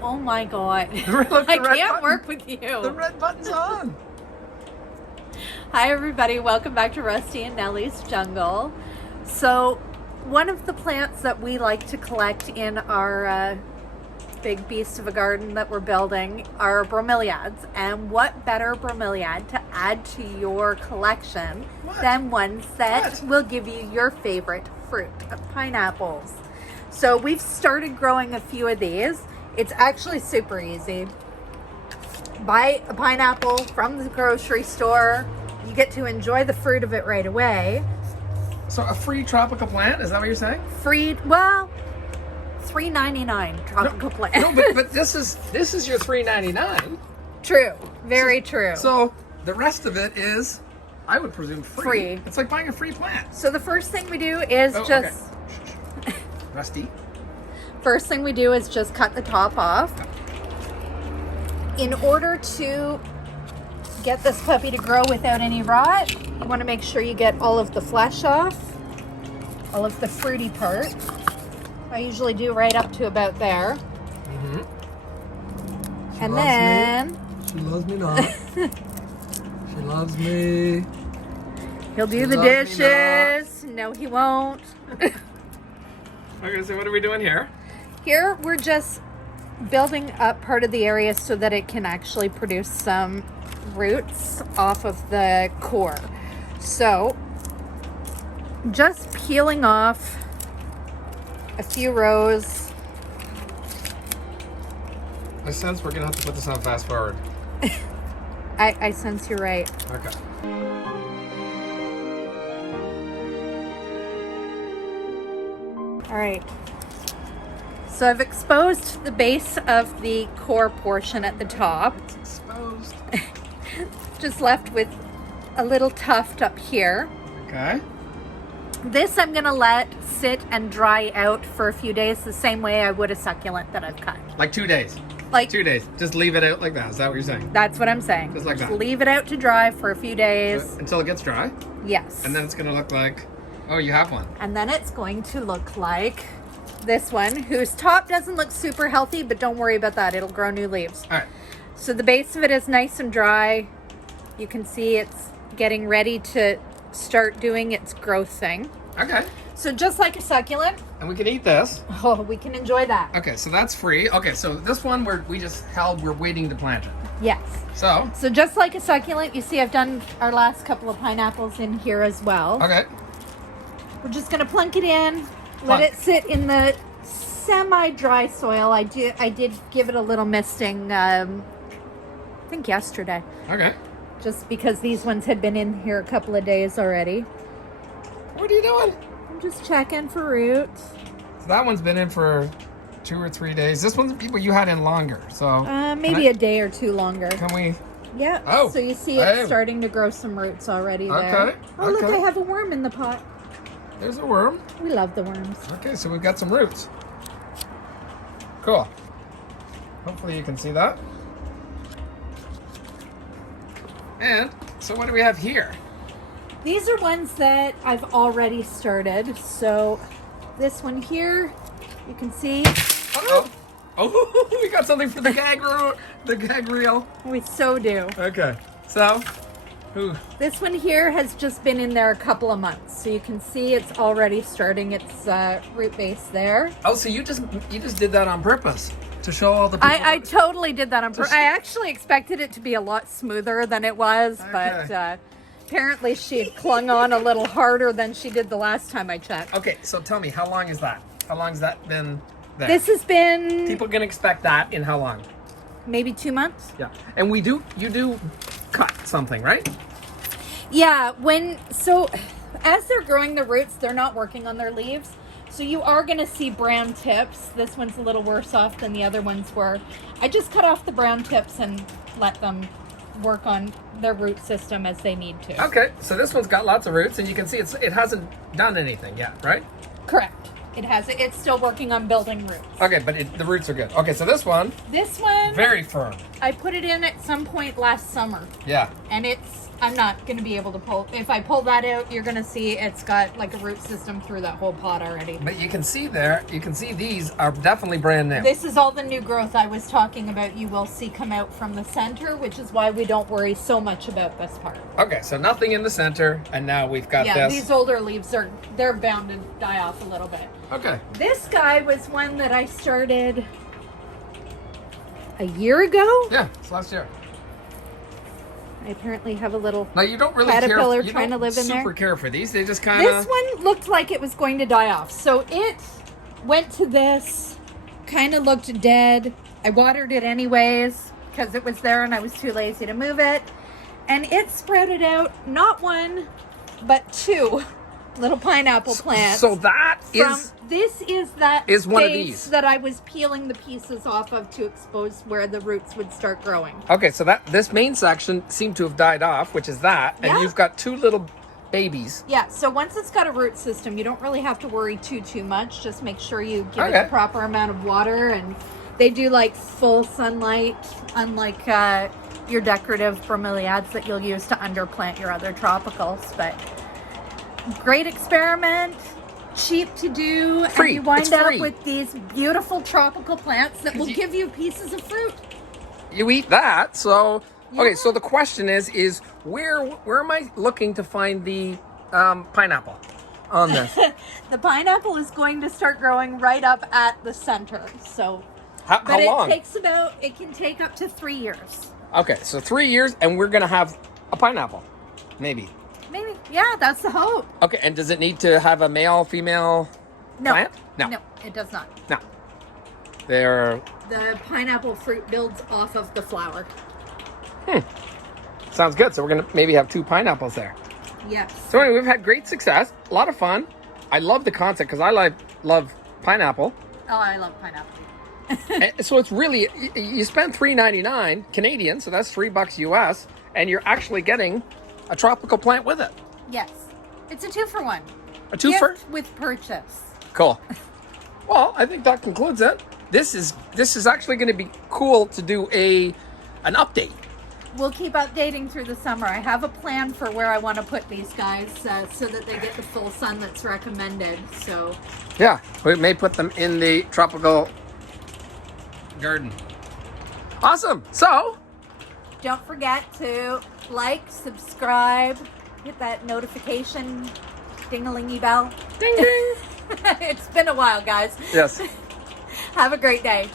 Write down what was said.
Oh my God. Look, I can't work with you. The red button's on. Hi everybody, welcome back to Rusty and Nellie's Jungle. So one of the plants that we like to collect in our big beast of a garden that we're building are bromeliads. And what better bromeliad to add to your collection than ones that will give you your favorite fruit, pineapples. So we've started growing a few of these. It's actually super easy. Buy a pineapple from the grocery store. You get to enjoy the fruit of it right away. So a free tropical plant, is that what you're saying? Free, well, $3.99 tropical plant. No, but this is your $3.99. True, very true. So the rest of it is, I would presume, free. It's like buying a free plant. So the first thing we do is Okay. Rusty. First thing we do is just cut the top off. In order to get this puppy to grow without any rot, you want to make sure you get all of the flesh off, all of the fruity part. I usually do right up to about there. Mm-hmm. And then... She loves me not. She loves me. He'll do the dishes. No, he won't. Okay, so what are we doing here? Here, we're just building up part of the area so that it can actually produce some roots off of the core. So, just peeling off a few rows. I sense we're gonna have to put this on fast forward. I sense you're right. Okay. All right. So I've exposed the base of the core portion at the top. It's exposed. Just left with a little tuft up here. Okay. This I'm gonna let sit and dry out for a few days the same way I would a succulent that I've cut. Like 2 days. Like 2 days. Just leave it out like that. Is that what you're saying? That's what I'm saying. Just like that. Leave it out to dry for a few days. So, until it gets dry? Yes. And then it's gonna look like, oh, you have one. And then it's going to look like this one, whose top doesn't look super healthy, but don't worry about that. It'll grow new leaves. All right. So the base of it is nice and dry. You can see it's getting ready to start doing its growth thing. Okay. So just like a succulent. And we can eat this. Oh, we can enjoy that. Okay, so that's free. Okay, so this one we're waiting to plant it. Yes. So just like a succulent, you see I've done our last couple of pineapples in here as well. okay. We're just gonna plunk it in, let it sit in the semi-dry soil. I did give it a little misting, I think yesterday. Okay. Just because these ones had been in here a couple of days already. What are you doing? I'm just checking for roots. So that one's been in for 2 or 3 days. This one's people you had in longer. So maybe a day or two longer. Can we? Yeah. Oh. So you see it's starting to grow some roots already there. Okay. Oh, look, I have a worm in the pot. There's a worm. We love the worms. Okay, so we've got some roots. Cool. Hopefully you can see that. And so what do we have here? These are ones that I've already started. So this one here, you can see. Uh-oh. Oh, we got something for the gag reel. We so do. Okay. So, this one here has just been in there a couple of months. So you can see it's already starting its root base there. oh, so you just did that on purpose to show all the people. I totally did that on purpose. I actually expected it to be a lot smoother than it was, but apparently she had clung on a little harder than she did the last time I checked. Okay, so tell me, how long is that? How long has that been there? This has been People can expect that in how long? maybe 2 months. Yeah. And you do cut something, right? Yeah, as they're growing the roots, they're not working on their leaves. So you are going to see brown tips. This one's a little worse off than the other ones were. I just cut off the brown tips and let them work on their root system as they need to. Okay, so this one's got lots of roots, and you can see it hasn't done anything yet, right? Correct. It has. It's still working on building roots. Okay, but the roots are good. Okay, so this one, very firm. I put it in at some point last summer. Yeah. And I'm not going to be able to pull. If I pull that out, you're going to see it's got like a root system through that whole pot already. But you can see these are definitely brand new. This is all the new growth I was talking about. You will see come out from the center, which is why we don't worry so much about this part. Okay, so nothing in the center, and now we've got this. These older leaves they're bound to die off a little bit. Okay. This guy was one that I started a year ago. Yeah, it's last year. I apparently have a little now you don't really caterpillar care, trying to live in there. Super care for these. They just kind of. This one looked like it was going to die off, so it went to this. Kind of looked dead. I watered it anyways because it was there and I was too lazy to move it, and it sprouted out not one, but two little pineapple plants. So that this is one of these that I was peeling the pieces off of to expose where the roots would start growing. Okay, so this main section seemed to have died off, which is that, and you've got two little babies. Yeah, so once it's got a root system, you don't really have to worry too much. Just make sure you give it the proper amount of water, and they do like full sunlight, unlike your decorative bromeliads that you'll use to underplant your other tropicals. But great experiment. Cheap to do, free. And you wind up with these beautiful tropical plants that will give you pieces of fruit. You eat that, so okay. So the question is where am I looking to find the pineapple on this? The pineapple is going to start growing right up at the center. So, how long? It can take up to 3 years. Okay, so 3 years, and we're gonna have a pineapple, maybe. Maybe, yeah, that's the hope. Okay, and does it need to have a male, female plant? No, it does not. No. The pineapple fruit builds off of the flower. Sounds good. So we're gonna maybe have two pineapples there. Yes. So anyway, we've had great success, a lot of fun. I love the concept because I love pineapple. Oh, I love pineapple. And so it's really, you spend $3.99 Canadian, so that's $3 US, and you're actually getting a tropical plant with it. Yes. It's a 2-for-1. A 2-for? With purchase. Cool. Well, I think that concludes it. This is actually going to be cool to do an update. We'll keep updating through the summer. I have a plan for where I want to put these guys so that they get the full sun that's recommended. So yeah, we may put them in the tropical garden. Awesome. So don't forget to like, subscribe, hit that notification ding-a-lingy bell. Ding ding. It's been a while, guys. Yes. Have a great day.